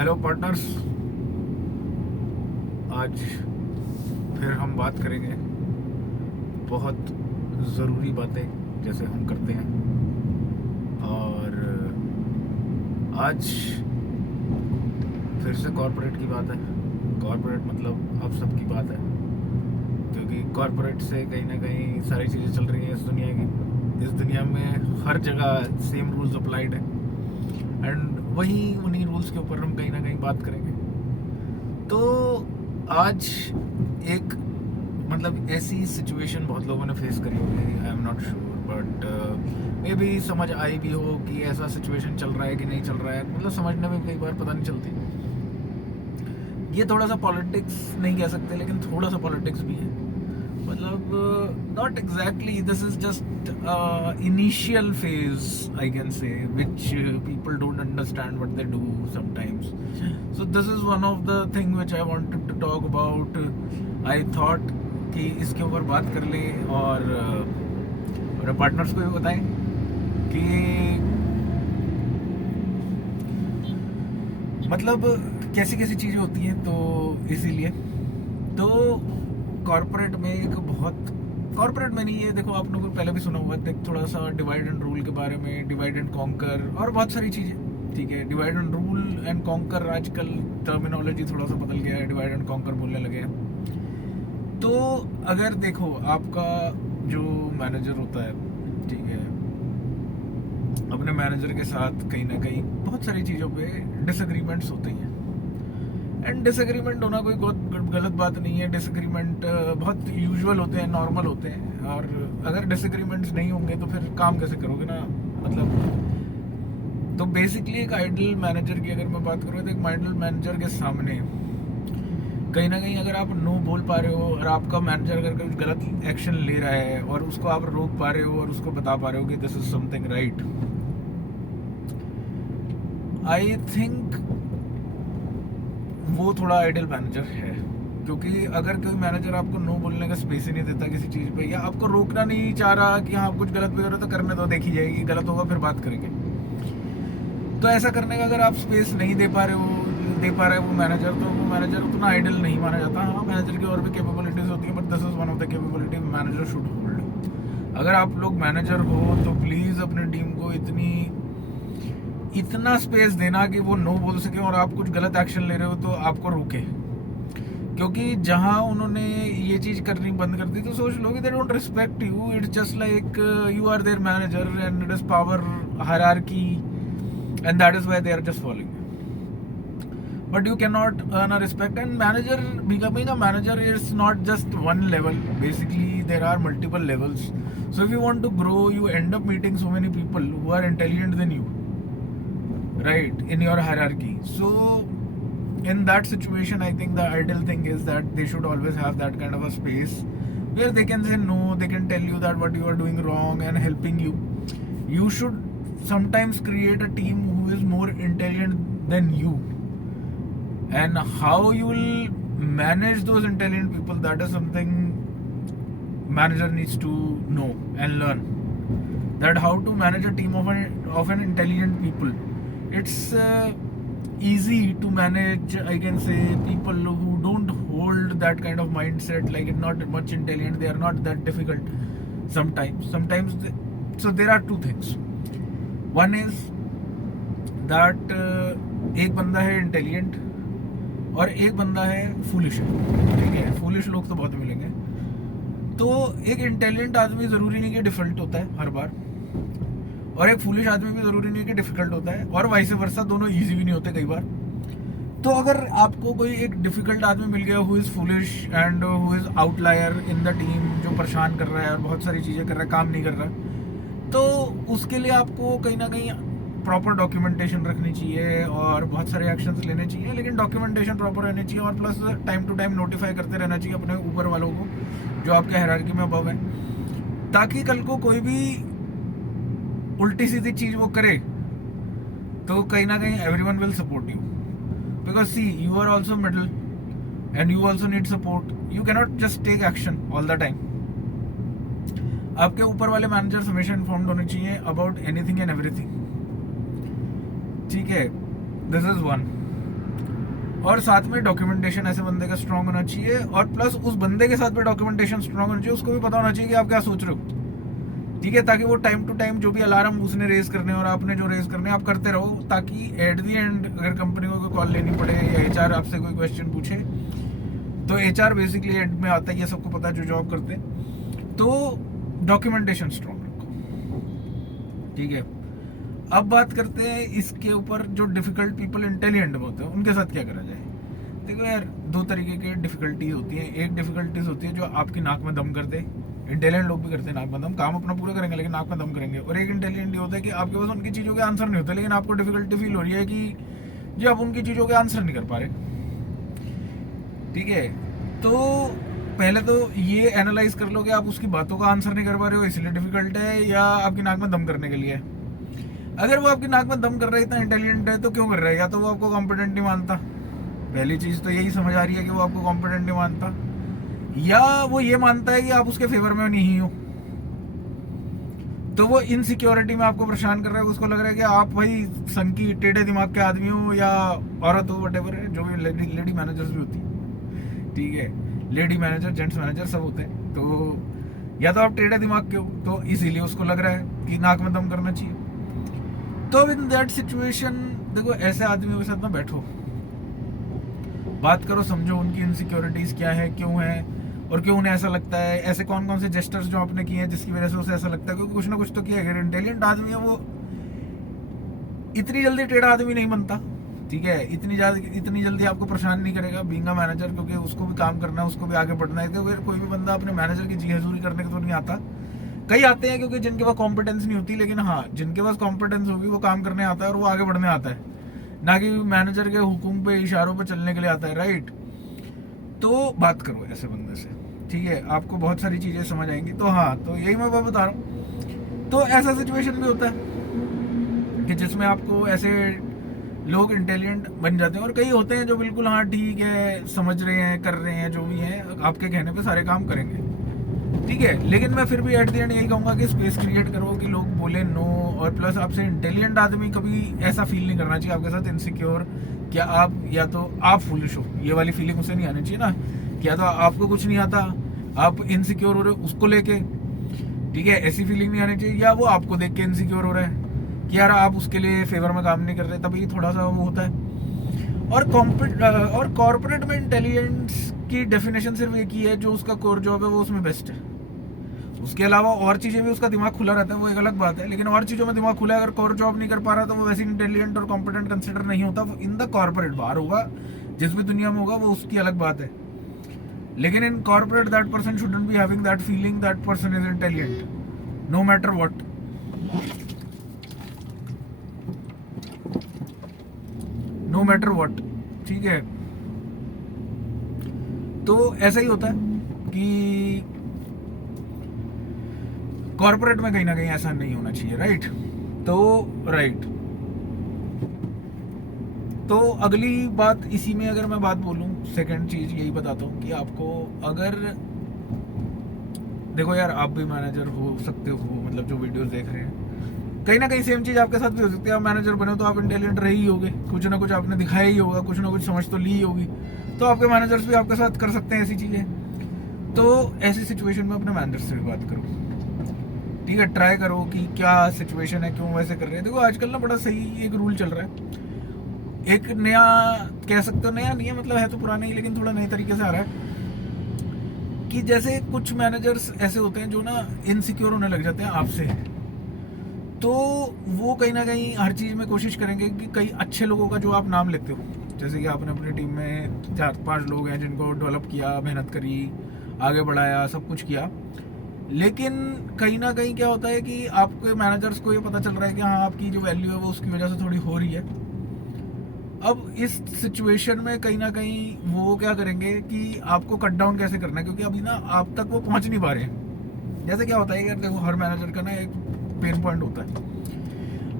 Hello partners. आज फिर हम बात करेंगे बहुत ज़रूरी बातें जैसे हम करते हैं। और आज फिर से कॉरपोरेट की बात है। कॉरपोरेट मतलब आप सबकी बात है, क्योंकि कॉरपोरेट से कहीं ना कहीं सारी चीज़ें चल रही हैं इस दुनिया की। इस दुनिया में हर जगह सेम रूल्स अप्लाइड है एंड वही उन्हीं रूल्स के ऊपर हम कहीं ना कहीं बात करेंगे। तो आज एक मतलब ऐसी सिचुएशन बहुत लोगों ने फेस करी होगी, I am not sure, but may be समझ आई भी हो कि ऐसा सिचुएशन चल रहा है कि नहीं चल रहा है। मतलब समझने में कई बार पता नहीं चलती। ये थोड़ा सा पॉलिटिक्स नहीं कह सकते, लेकिन थोड़ा सा पॉलिटिक्स भी है। मतलब not exactly, this is just initial phase I can say, which people don't understand what they do sometimes. So this is one of the thing which I wanted to talk about. I thought कि इसके ऊपर बात कर लें और अपने partners को भी बताएं कि मतलब कैसी कैसी चीज़ें होती हैं। तो इसीलिए तो कॉरपोरेट में एक बहुत कॉरपोरेट में नहीं है, देखो आपने को पहले भी सुना हुआ है, थोड़ा सा डिवाइड एंड रूल के बारे में, डिवाइड एंड कॉन्कर और बहुत सारी चीज़ें। ठीक है, divide and rule and conquer आजकल टर्मिनोलॉजी थोड़ा सा बदल गया है, डिवाइड एंड कॉन्कर बोलने लगे हैं। तो अगर देखो आपका जो मैनेजर होता है, ठीक है, अपने मैनेजर के साथ कहीं ना कहीं बहुत सारी चीज़ों पे डिसएग्रीमेंट्स होते हैं। एंड डिसएग्रीमेंट होना कोई गलत बात नहीं है। डिसएग्रीमेंट बहुत यूजुअल होते हैं, नॉर्मल होते हैं। और अगर डिसएग्रीमेंट्स नहीं होंगे तो फिर काम कैसे करोगे ना। मतलब तो बेसिकली एक आइडल मैनेजर की अगर मैं बात करूँ तो एक आइडल मैनेजर के सामने कहीं ना कहीं अगर आप नो बोल पा रहे हो और आपका मैनेजर अगर कुछ गलत एक्शन ले रहा है और उसको आप रोक पा रहे हो और उसको बता पा रहे हो कि this is something right, I think वो थोड़ा आइडल मैनेजर है। क्योंकि अगर कोई मैनेजर आपको नो बोलने का स्पेस ही नहीं देता किसी चीज़ पे, या आपको रोकना नहीं चाह रहा कि हाँ आप कुछ गलत भी करो तो करने दो, देखी जाएगी, गलत होगा फिर बात करेंगे, तो ऐसा करने का अगर आप स्पेस नहीं दे पा रहे हो वो मैनेजर, तो वो मैनेजर उतना आइडल नहीं माना जाता। हाँ, मैनेजर की और भी कैपेबिलिटीज होती है, but this is one of the capability manager should hold. अगर आप लोग मैनेजर हो तो प्लीज़ अपनी टीम को इतना स्पेस देना कि वो नो बोल सके और आप कुछ गलत एक्शन ले रहे हो तो आपको रोके। क्योंकि जहां उन्होंने ये चीज़ करनी बंद कर दी तो सोच लो कि they don't respect you, it's just like you are their manager and it is power hierarchy and that is why they are just following you. But you cannot earn a respect, and manager, becoming a manager is not just one level. Basically there are multiple levels. So if you want to grow, you end up meeting so many people who are intelligent than you, right, in your hierarchy. So in that situation I think the ideal thing is that they should always have that kind of a space where they can say no, they can tell you that what you are doing wrong and helping you. You should sometimes create a team who is more intelligent than you, and how you will manage those intelligent people, that is something manager needs to know and learn, that how to manage a team of an intelligent people. It's easy to manage, I can say, people who don't hold that kind of mindset, like it's not much intelligent, they are not that difficult sometimes so there are two things. One is that एक बंदा है intelligent और एक बंदा है foolish. ठीक है, foolish लोग तो बहुत मिलेंगे। तो एक इंटेलिजेंट आदमी ज़रूरी नहीं कि डिफिकल्ट होता है हर बार, और एक फूलिश आदमी भी ज़रूरी नहीं कि डिफिकल्ट होता है, और वाइस वर्सा, दोनों ईजी भी नहीं होते कई बार। तो अगर आपको कोई एक डिफिकल्ट आदमी मिल गया who is foolish and who is outlier in the team, जो परेशान कर रहा है और बहुत सारी चीज़ें कर रहा है, काम नहीं कर रहा, तो उसके लिए आपको कहीं ना कहीं प्रॉपर डॉक्यूमेंटेशन रखनी चाहिए और बहुत सारे एक्शंस लेने चाहिए। लेकिन डॉक्यूमेंटेशन प्रॉपर रहनी चाहिए और plus time to time notify करते रहना चाहिए अपने ऊपर वालों को जो आपके हायरार्की में अबव है, ताकि कल को कोई भी उल्टी सीधी चीज़ वो करे तो कहीं ना कहीं everyone will support you, because see you are also middle and you also need support. You cannot just take action all the time. आपके ऊपर वाले मैनेजर्स हमेशा इन्फॉर्म्ड होने चाहिए अबाउट एनीथिंग एंड एवरीथिंग। ठीक है, दिस इज वन। और साथ में डॉक्यूमेंटेशन ऐसे बंदे का स्ट्रांग होना चाहिए, और प्लस उस बंदे के साथ भी डॉक्यूमेंटेशन स्ट्रांग होना चाहिए, उसको भी पता होना चाहिए कि आप क्या सोच रहे हो, ठीक है, ताकि वो टाइम टू टाइम जो भी अलार्म उसने रेज करने और आपने जो रेज करने आप करते रहो, ताकि एट दी एंड अगर कंपनी को कोई कॉल लेनी पड़े या एचआर आपसे कोई क्वेश्चन पूछे, तो एचआर बेसिकली एंड में आता है, ये सबको पता है जो जॉब करते हैं, तो डॉक्यूमेंटेशन स्ट्रांग रखो, ठीक है। अब बात करते हैं इसके ऊपर, जो डिफिकल्ट पीपल इंटेलिजेंट होते हैं उनके साथ क्या करा जाए। देखो यार, दो तरीके की डिफिकल्टीज होती है। एक डिफिकल्टीज होती है जो आपकी नाक में दम कर दे, इंटेलिजेंट लोग भी करते हैं नाक में दम, काम अपना पूरा करेंगे लेकिन नाक में दम करेंगे। और एक इंटेलिजेंट ये होता है कि आपके पास उनकी चीज़ों के आंसर नहीं होते, लेकिन आपको डिफिकल्टी फील हो रही है कि जी आप उनकी चीज़ों के आंसर नहीं कर पा रहे, ठीक है। तो पहले तो ये एनालाइज कर लो कि आप उसकी बातों का आंसर नहीं कर पा रहे हो इसलिए डिफिकल्ट है, या आपकी नाक में दम करने के लिए। अगर वो आपकी नाक में दम कर रहा है, इतना इंटेलिजेंट है, तो क्यों कर रहा है? या तो वो आपको कॉम्पिटेंट नहीं मानता, पहली चीज तो यही समझ आ रही है कि वो आपको कॉम्पिटेंट नहीं मानता, या वो ये मानता है कि आप उसके फेवर में नहीं हो, तो वो इनसिक्योरिटी में आपको परेशान कर रहा है। उसको लग रहा है कि आप भाई संकी टेढ़े दिमाग के आदमी हो या औरत हो, वटेवर है, जो भी लेडी मैनेजर्स भी होती है, ठीक है, लेडी मैनेजर जेंट्स मैनेजर सब होते हैं, तो या तो आप टेढ़े दिमाग के हो, तो इसीलिए उसको लग रहा है कि नाक में दम करना चाहिए। तो इन दैट सिचुएशन देखो, ऐसे आदमियों के साथ ना बैठो, बात करो, समझो उनकी इनसिक्योरिटीज क्या है, क्यों है, और क्यों उन्हें ऐसा लगता है, ऐसे कौन कौन से जेस्टर्स जो आपने किए हैं जिसकी वजह से उसे ऐसा लगता है, क्योंकि कुछ ना कुछ तो किया है। अगर इंटेलिजेंट आदमी है वो इतनी जल्दी टेढ़ा आदमी नहीं बनता, ठीक है, इतनी जल्दी आपको परेशान नहीं करेगा बीइंग अ मैनेजर, क्योंकि उसको भी काम करना है, उसको भी आगे बढ़ना है। क्योंकि कोई भी बंदा अपने मैनेजर की जी हजूरी करने को तो नहीं आता, कई आते हैं क्योंकि जिनके पास कॉम्पिटेंस नहीं होती, लेकिन हाँ जिनके पास कॉम्पिटेंस होगी वो काम करने आता है और वो आगे बढ़ने आता है, ना कि मैनेजर के हुक्म पे इशारों पे चलने के लिए आता है, राइट। तो बात करो ऐसे बंदे से, ठीक है, आपको बहुत सारी चीजें समझ आएंगी। तो हाँ, तो यही मैं बता रहा हूँ। तो ऐसा सिचुएशन भी होता है कि जिसमें आपको ऐसे लोग इंटेलिजेंट बन जाते हैं, और कई होते हैं जो बिल्कुल हाँ ठीक है, समझ रहे हैं, कर रहे हैं, जो भी है आपके कहने पे सारे काम करेंगे, ठीक है। लेकिन मैं फिर भी एट द एंड यही कहूंगा कि स्पेस क्रिएट करो कि लोग बोले नो, और प्लस आपसे इंटेलिजेंट आदमी कभी ऐसा फील नहीं करना चाहिए आपके साथ इनसिक्योर, क्या आप या तो आप फुलिश हो, ये वाली फीलिंग उसे नहीं आनी चाहिए ना, क्या तो आपको कुछ नहीं आता, आप इनसिक्योर हो रहे हो उसको लेके, ठीक है, ऐसी फीलिंग नहीं आनी चाहिए। या वो आपको देख के इनसिक्योर हो रहा है कि यार आप उसके लिए फेवर में काम नहीं कर रहे, तभी थोड़ा सा वो होता है। और कॉर्पोरेट में इंटेलिजेंस की डेफिनेशन सिर्फ एक ही है, जो उसका कोर जॉब है वो उसमें बेस्ट है, उसके अलावा और चीजें भी उसका दिमाग खुला रहता है, वो एक अलग बात है, लेकिन और चीजों में दिमाग खुला है, अगर कोर जॉब नहीं कर पा रहा तो वो वैसे इंटेलिजेंट और कॉम्पिटेंट कंसिडर नहीं होता इन द कॉर्पोरेट। बाहर होगा जिस भी दुनिया में होगा वो उसकी अलग बात है, लेकिन in corporate that person shouldn't be having that feeling that person is intelligent no matter what, no matter what, ठीक है। तो ऐसा ही होता है कि कॉर्पोरेट में कहीं ना कहीं ऐसा नहीं होना चाहिए, राइट। तो अगली बात इसी में अगर मैं बात बोलूं, सेकंड चीज यही बताता हूँ कि आपको अगर देखो यार, आप भी मैनेजर हो सकते हो, मतलब जो वीडियोस देख रहे हैं, कहीं ना कहीं सेम चीज आपके साथ भी हो सकती है। आप मैनेजर बने हो तो आप इंटेलिजेंट रहे ही होगे, कुछ ना कुछ आपने दिखाया ही होगा, कुछ ना कुछ समझ तो ली होगी, तो आपके मैनेजर्स भी आपके साथ कर सकते हैं ऐसी चीजें। तो ऐसी सिचुएशन में अपने मैनेजर से भी बात करो, ठीक है, ट्राई करो कि क्या सिचुएशन है, क्यों वैसे कर रहे हैं। देखो आजकल ना बड़ा सही एक रूल चल रहा है, एक नया कह सकते हो, नया नहीं है मतलब है तो पुराना ही, लेकिन थोड़ा नए तरीके से आ रहा है कि जैसे कुछ मैनेजर्स ऐसे होते हैं जो ना इनसिक्योर होने लग जाते हैं आपसे, तो वो कहीं ना कहीं हर चीज़ में कोशिश करेंगे कि कई अच्छे लोगों का जो आप नाम लेते हो, जैसे कि आपने अपनी टीम में 4-5 लोग हैं जिनको डेवलप किया, मेहनत करी, आगे बढ़ाया, सब कुछ किया, लेकिन कहीं ना कहीं क्या होता है कि आपके मैनेजर्स को ये पता चल रहा है कि हाँ आपकी जो वैल्यू है वो उसकी वजह से थोड़ी हो रही है। अब इस सिचुएशन में कहीं ना कहीं वो क्या करेंगे कि आपको कट डाउन कैसे करना है, क्योंकि अभी ना आप तक वो पहुंच नहीं पा रहे हैं। जैसे क्या होता है यार, देखो हर मैनेजर का ना एक पेन पॉइंट होता है,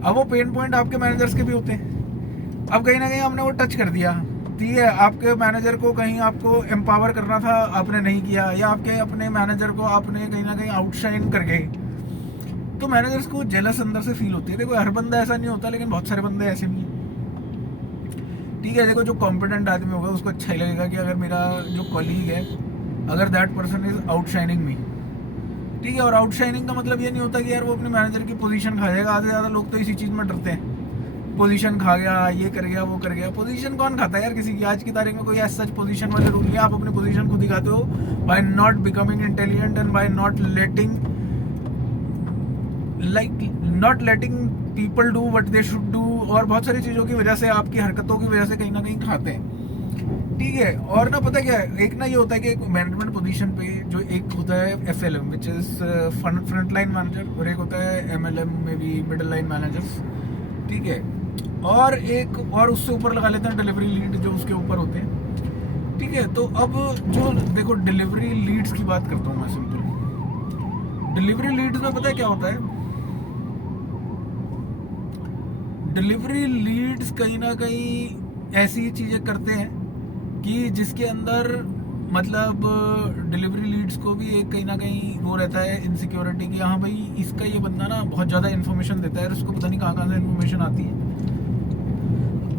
अब वो पेन पॉइंट आपके मैनेजर्स के भी होते हैं। अब कहीं ना कहीं हमने वो टच कर दिया, ठीक है, आपके मैनेजर को कहीं आपको एम्पावर करना था, आपने नहीं किया, या आपके अपने मैनेजर को आपने कहीं ना कहीं आउटशाइन कर गए, तो मैनेजर्स को जेलस अंदर से फील होती है। देखो हर बंदा ऐसा नहीं होता, लेकिन बहुत सारे बंदे ऐसे भी हैं, ठीक है, देखो जो कॉम्पिटेंट आदमी होगा उसको अच्छा ही लगेगा कि अगर मेरा जो कॉलीग है, अगर दैट पर्सन इज आउटशाइनिंग मी, ठीक है। और आउटशाइनिंग का मतलब ये नहीं होता कि यार वो अपने मैनेजर की पोजीशन खा जाएगा। आधे से ज़्यादा लोग तो इसी चीज़ में डरते हैं, पोजीशन खा गया, ये कर गया, वो कर गया। पोजीशन कौन खाता है यार किसी की? आज की तारीख में कोई ऐसा सच पोजीशन वाले रूल नहीं है। आप अपनी पोजीशन खुद ही खाते हो by not becoming intelligent and by not letting people do what they should do, और बहुत सारी चीज़ों की वजह से, आपकी हरकतों की वजह से कहीं ना कहीं खाते हैं, ठीक है। और ना पता क्या है, एक ना ये होता है कि एक मैनेजमेंट पोजीशन पे जो एक होता है FLM which is front line manager, और एक होता है MLM में भी मिडिल लाइन मैनेजर्स, ठीक है। और एक और उससे ऊपर लगा लेते हैं डिलीवरी लीड, जो उसके ऊपर होते हैं, ठीक है। तो अब जो देखो डिलीवरी लीड्स की बात करता हूँ मैं सिंपल। डिलीवरी लीड्स में पता है क्या होता है? डिलीवरी लीड्स कहीं ना कहीं ऐसी चीज़ें करते हैं कि जिसके अंदर मतलब डिलीवरी लीड्स को भी एक कहीं ना कहीं वो रहता है इनसिक्योरिटी कि हाँ भाई इसका ये बंदा ना बहुत ज़्यादा इन्फॉर्मेशन देता है, उसको पता नहीं कहाँ कहाँ से इन्फॉर्मेशन आती है।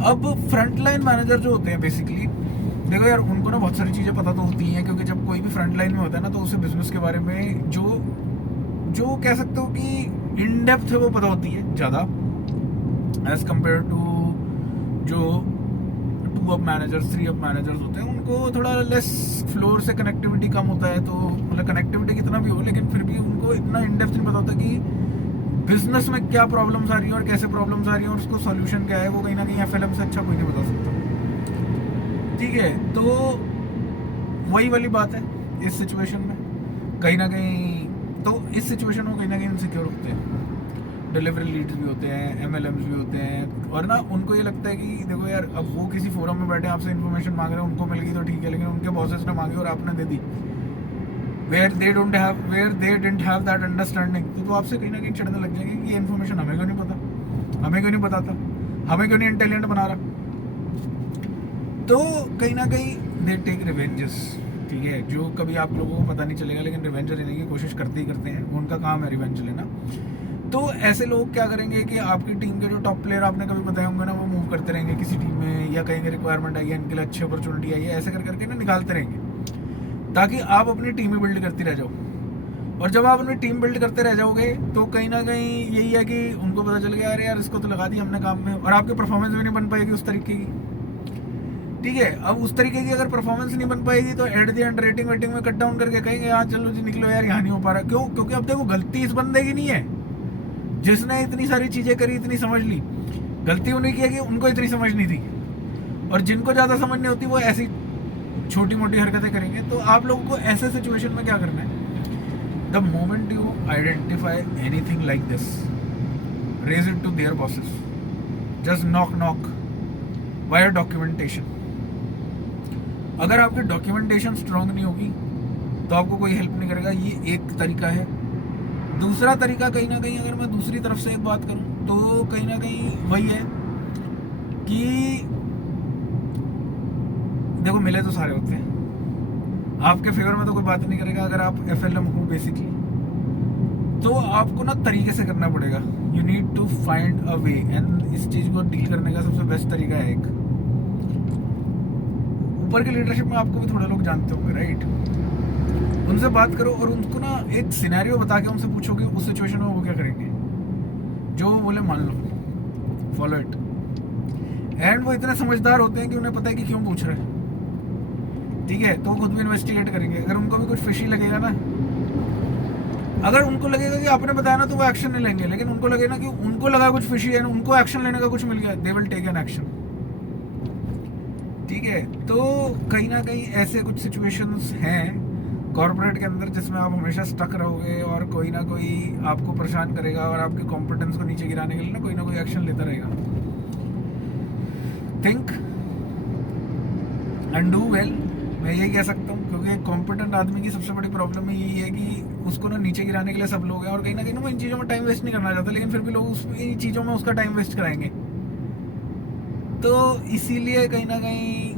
अब फ्रंट लाइन मैनेजर जो होते हैं बेसिकली, देखो यार उनको ना बहुत सारी चीज़ें पता तो होती हैं, क्योंकि जब कोई भी फ्रंट लाइन में होता है ना तो उसे बिजनेस के बारे में जो कह सकते हो कि इन डेप्थ है वो पता होती है ज़्यादा एज कम्पेयर टू जो 2 अप मैनेजर्स 3 अप मैनेजर्स होते हैं। उनको थोड़ा लेस फ्लोर से कनेक्टिविटी कम होता है, तो मतलब कनेक्टिविटी कितना भी हो लेकिन फिर भी उनको इतना इन डेप्थ नहीं पता होता कि बिजनेस में क्या प्रॉब्लम्स आ रही हैं और कैसे प्रॉब्लम्स आ रही हैं और उसको सॉल्यूशन क्या है। वो कहीं ना कहीं FLM से अच्छा कोई नहीं बता सकता, ठीक है। तो वही वाली बात है इस सिचुएशन में, कहीं ना कहीं तो इस सिचुएशन में कहीं ना कहीं इनसिक्योर होते हैं। डिलीवरी लीड्स भी होते हैं, MLMs भी होते हैं, और ना उनको ये लगता है कि देखो यार अब वो किसी फोरम में बैठे आपसे इन्फॉर्मेशन मांग रहे हैं, उनको मिल गई तो ठीक है, लेकिन उनके बॉसेस ने मांगी और आपने दे दी, where they didn't have that understanding, तो आपसे कहीं ना कहीं चिढ़ने लग जाएंगे कि ये इन्फॉर्मेशन हमें क्यों नहीं पता, हमें क्यों नहीं बताता, हमें क्यों नहीं इंटेलिजेंट बना रहा। तो कहीं ना कहीं दे टेक रिवेंजेस, ठीक है। जो कभी आप लोगों को पता नहीं चलेगा लेकिन रिवेंज लेने की कोशिश करते ही करते हैं, उनका काम है रिवेंज लेना। तो ऐसे लोग क्या करेंगे कि आपकी टीम के जो टॉप प्लेयर आपने कभी बताए होंगे ना, वो मूव करते रहेंगे किसी टीम में, या कहीं रिक्वायरमेंट आई है इनके लिए, अच्छी अपॉर्चुनिटी आई है, ऐसे कर करके ना निकालते रहेंगे ताकि आप अपनी टीम ही बिल्ड करती रह जाओ। और जब आप अपनी टीम बिल्ड करते रह जाओगे तो कहीं ना कहीं यही है कि उनको पता चल गया अरे यार इसको तो लगा दिया हमने काम में, और आपकी परफॉर्मेंस भी नहीं बन पाएगी उस तरीके की, ठीक है। अब उस तरीके की अगर परफॉर्मेंस नहीं बन पाएगी तो at the end rating waiting में कट डाउन करके कहेंगे हाँ चलो जी निकलो यार, यहाँ नहीं हो पा रहा। क्यों? क्योंकि अब देखो गलती इस बंदे की नहीं है जिसने इतनी सारी चीजें करी, इतनी समझ ली। गलती उन्हें की है कि उनको इतनी समझ नहीं थी, और जिनको ज्यादा समझ नहीं होती वो ऐसी छोटी मोटी हरकतें करेंगे। तो आप लोगों को ऐसे सिचुएशन में क्या करना है, the moment you identify anything like this, raise it to their bosses, just knock wire documentation. अगर आपकी डॉक्यूमेंटेशन स्ट्रांग नहीं होगी तो आपको कोई हेल्प नहीं करेगा, ये एक तरीका है। दूसरा तरीका कहीं ना कहीं अगर मैं दूसरी तरफ से एक बात करूं तो कहीं ना कहीं वही है कि देखो मिले तो सारे होते हैं, आपके फेवर में तो कोई बात नहीं करेगा अगर आप FLM हो बेसिकली। तो आपको ना तरीके से करना पड़ेगा, you need to find a way, and इस चीज को डील करने का सबसे बेस्ट तरीका है एक, ऊपर की लीडरशिप में आपको भी थोड़ा लोग जानते होंगे राइट, उनसे बात करो और उनको ना एक सिनेरियो बता के उनसे पूछोगे उस सिचुएशन में वो क्या करेंगे, जो वो बोले मान लो, फॉलो इट। एंड वो इतने समझदार होते हैं कि उन्हें पता है कि क्यों पूछ रहे हैं, ठीक है। तो वो खुद भी इन्वेस्टिगेट करेंगे। अगर उनको भी कुछ फिशी लगेगा ना, अगर उनको लगेगा कि आपने बताया ना तो वो एक्शन नहीं लेंगे, लेकिन उनको लगेगा कि उनको लगा कुछ फिशी है, उनको एक्शन लेने का कुछ मिल गया, they will take an action, ठीक है। तो कहीं ना कहीं ऐसे कुछ सिचुएशंस हैं कॉर्पोरेट के अंदर जिसमें आप हमेशा स्टक रहोगे और कोई ना कोई आपको परेशान करेगा और आपके कॉम्पिटेंस को नीचे गिराने के लिए ना कोई एक्शन लेता रहेगा। थिंक एंड डू वेल, मैं यही कह सकता हूँ, क्योंकि एक कॉम्पिटेंट आदमी की सबसे बड़ी प्रॉब्लम यही है कि उसको ना नीचे गिराने के लिए सब लोग हैं, और कहीं ना कहीं ना वो इन चीज़ों में टाइम वेस्ट नहीं करना चाहता, लेकिन फिर भी लोग इन चीज़ों में उसका टाइम वेस्ट कराएंगे। तो इसीलिए कहीं ना कहीं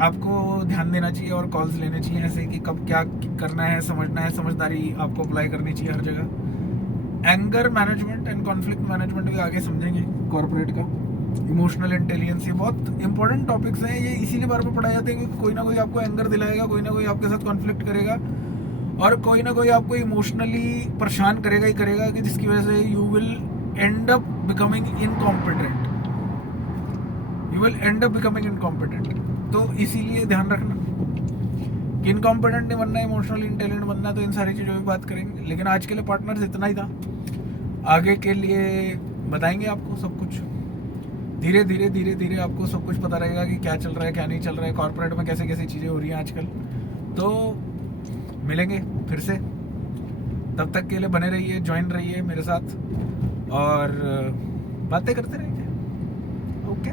आपको ध्यान देना चाहिए और कॉल्स लेने चाहिए ऐसे कि कब क्या करना है, समझना है, समझदारी आपको अप्लाई करनी चाहिए हर जगह। Anger management and conflict management भी आगे समझेंगे कॉर्पोरेट का, इमोशनल इंटेलिजेंस, ये बहुत इंपॉर्टेंट टॉपिक्स हैं। ये इसीलिए बार बार पढ़ाए जाते हैं क्योंकि कोई ना कोई आपको एंगर दिलाएगा, कोई ना कोई आपके साथ कॉन्फ्लिक्ट करेगा और कोई ना कोई आपको इमोशनली परेशान करेगा ही करेगा, कि जिसकी वजह से you will and up becoming incompetent, you will and up becoming incompetent. तो इसीलिए ध्यान रखना कि इनकॉम्पिटेंट नहीं बनना, इमोशनली इंटेलिजेंट बनना। तो इन सारी चीज़ों की बात करेंगे, लेकिन आज के लिए पार्टनर्स इतना ही था। आगे के लिए बताएंगे आपको सब कुछ, धीरे धीरे धीरे धीरे आपको सब कुछ पता रहेगा कि क्या चल रहा है क्या नहीं चल रहा है, कॉर्पोरेट में कैसे कैसी चीज़ें हो रही हैं आजकल। तो मिलेंगे फिर से, तब तक के लिए बने रहिए, ज्वाइन रहिए मेरे साथ और बातें करते रहेंगे। ओके।